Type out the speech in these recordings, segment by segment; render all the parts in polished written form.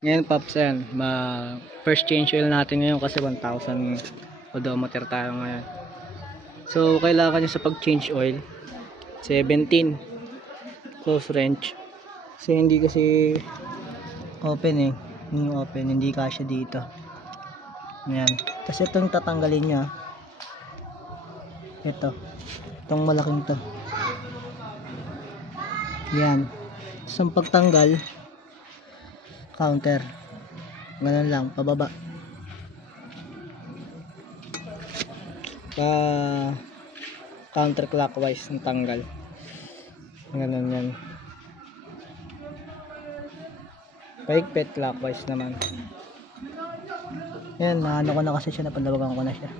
Ngayon Pops, ayan, first change oil natin ngayon kasi 1,000 odometer tayo ngayon. So kailangan nyo sa pag change oil 17 close wrench kasi hindi kasi open yung open, hindi kasya dito. Ayan, kasi itong tatanggalin nya, itong malaking to, yan. So pagtanggal, counter, ganun lang, pababa, counterclockwise ng tanggal, ganun yan. Paigpit clockwise naman. Yan, naano ko na kasi siya, napalawagan ko na siya.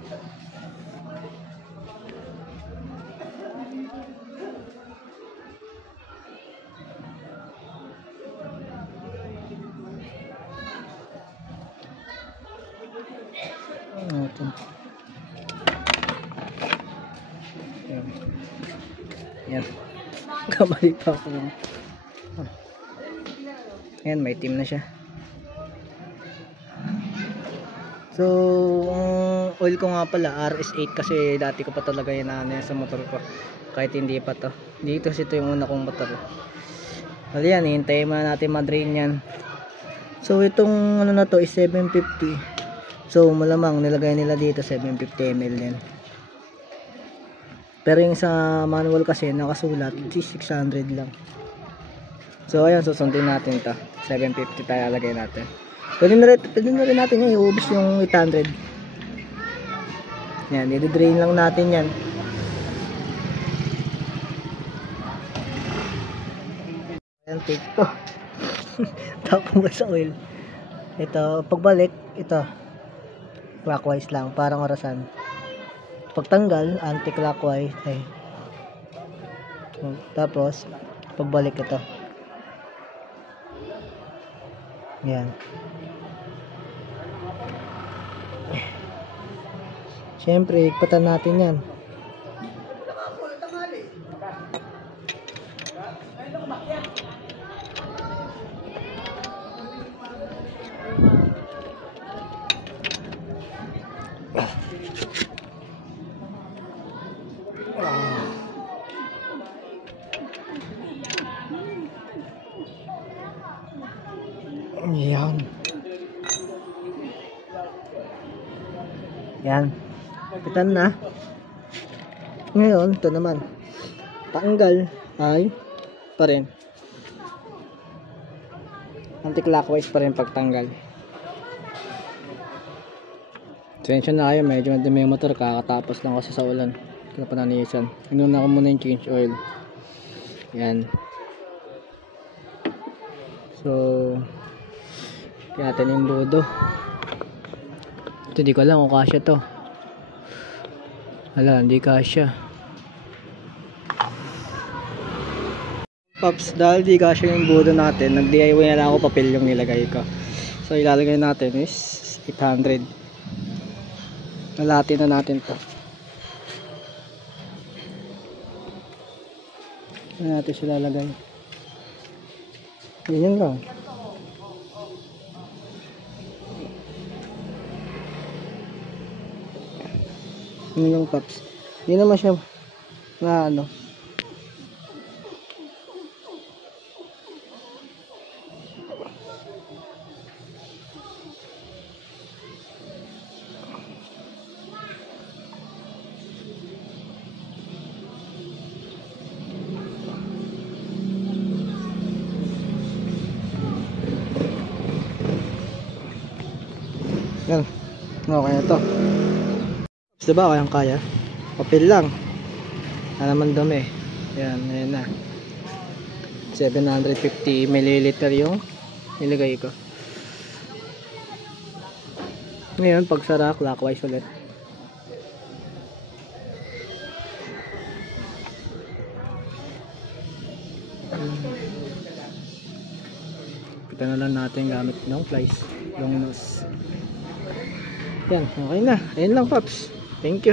Yan. Kamali pa ako. Yan, may team na siya. So, oil ko nga pala RS8 kasi dati ko pa talaga yan sa motor ko. Kahit hindi pa to. Dito kasi ito yung una kong motor. Well, yan, hintayin mo na natin ma-drain yan. So, itong ano na to is 750. So, malamang nilagay nila dito 750 ml yan. Pero yung sa manual kasi nakasulat 600 lang. So ayun, susundin natin to. 750 tayo lagay natin. Pwede na rin natin yan iubos yung 800. Yan, i-drain lang natin yan. Ayan, take to. Tapong sa oil. Ito, pagbalik, ito clockwise lang, parang orasan. Pagtanggal, anti-clockwise. Tapos pagbalik ito. Yan. Siyempre, ikpatan natin yan. Yan. Yan. Pitan na. Ngayon, ito naman. Tanggal ay pa rin. Anti-clockwise pa rin pagtanggal. Sensya na kayo, medyo may motor, kakatapos lang kasi sa ulan. Kaya pananisan. Inuna ko muna yung change oil. Yan. So, kaya natin yung lodo. Ito, di ko alam kung kasya to. Wala, hindi kasya. Pops, dahil di kasya yung lodo natin, nag-DIY na lang ako, papel yung nilagay ko. So, ilalagay natin is 800. Nalati na natin to. Ano natin sila lalagay? Ganyan lang. Ano yung Pops? Hindi naman siya na ano. Yan. Okay na to. Diba kayang kaya? Papel lang. Wala naman dumi. Yan, ayan na. 750 ml yung nilagay ko. Ngayon, pagsara, clockwise ulit. Kita na lang natin gamit ng plies, long nose. Yan, okay na. Ayun lang Pops. Thank you.